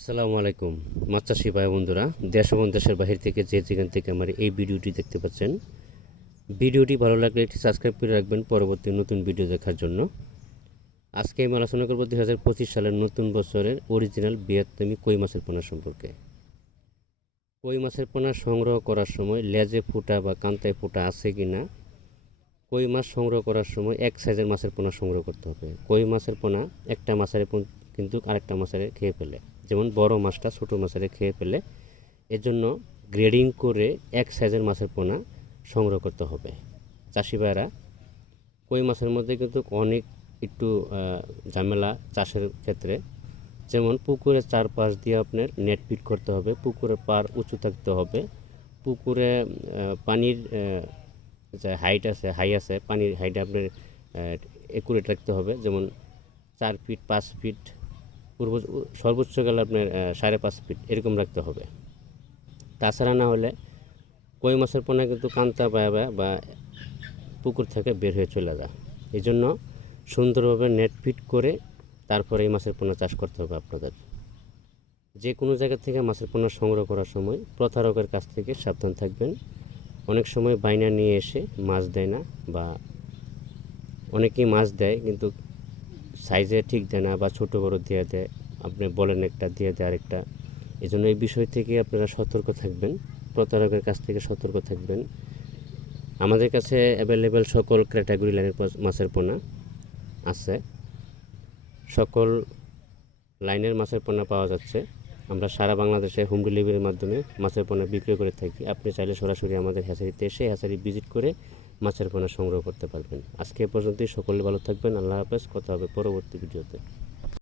আসসালামু আলাইকুম মাছ চাষি ভাই বন্ধুরা, দেশ এবং দেশের বাহির থেকে যে যেখান থেকে আমার এই ভিডিওটি দেখতে পাচ্ছেন, ভিডিওটি ভালো লাগলে একটি সাবস্ক্রাইব করে রাখবেন পরবর্তী নতুন ভিডিও দেখার জন্য। আজকে আমি আলোচনা করব 2025 সালের নতুন বছরের অরিজিনাল ভিয়েতনামি কই মাছের পোনা সম্পর্কে। কই মাছের পোনা সংগ্রহ করার সময় লেজে ফুটা বা কান্তায় ফুটা আছে কি না, কই মাছ সংগ্রহ করার সময় এক সাইজের মাছের পোনা সংগ্রহ করতে হবে। কই মাছের পোনা একটা মাছের কিন্তু আরেকটা মাছের খেয়ে ফেলে, যেমন বড় মাছটা ছোটো মাছের খেয়ে ফেলে। এজন্য গ্রেডিং করে এক সাইজের মাছের পোনা সংগ্রহ করতে হবে। চাষি ভাইরা, কই মাছের মধ্যে কিন্তু অনেক একটু ঝামেলা চাষের ক্ষেত্রে। যেমন পুকুরের চারপাশ দিয়ে আপনার নেট ফিট করতে হবে, পুকুরের পার উঁচু থাকতে হবে, পুকুরে পানির যে হাই আছে পানির হাইটে আপনার একুরেট রাখতে হবে। যেমন 4 ফিট 5 ফিট, পূর্ব সর্বোচ্চ গেলে আপনার 5.5 ফিট এরকম রাখতে হবে। তাছাড়া না হলে কই মাছের পোনা কিন্তু কান্তা বা পুকুর থেকে বের হয়ে চলে যায়। এই জন্য সুন্দরভাবে নেট ফিট করে তারপরে এই মাছের পোনা চাষ করতে হবে আপনাদের। যে কোনো জায়গা থেকে মাছের পোনা সংগ্রহ করার সময় প্রতারকের কাছ থেকে সাবধান থাকবেন। অনেক সময় বাইনা নিয়ে এসে মাছ দেয় না, বা অনেকেই মাছ দেয় কিন্তু সাইজে ঠিক দেয় না, বা ছোটো বড়ো দিয়ে দেয়, আপনি বলেন একটা দিয়ে দেয় আরেকটা। এই জন্য এই বিষয় থেকে আপনারা সতর্ক থাকবেন, প্রতারকের কাছ থেকে সতর্ক থাকবেন। আমাদের কাছে অ্যাভেলেবেল সকল ক্যাটাগরি লাইনের মাছের পোনা আছে, সকল লাইনের মাছের পোনা পাওয়া যাচ্ছে। আমরা সারা বাংলাদেশে হোম ডেলিভারির মাধ্যমে মাছের পোনা বিক্রি করে থাকি। আপনি চাইলে সরাসরি আমাদের হ্যাচারিতে এসে হ্যাচারি ভিজিট করে মাছের পোনা সংগ্রহ করতে পারবেন। আজকে এ পর্যন্তই, সকলে ভালো থাকবেন। আল্লাহ হাফেজ। কথা হবে পরবর্তী ভিডিওতে।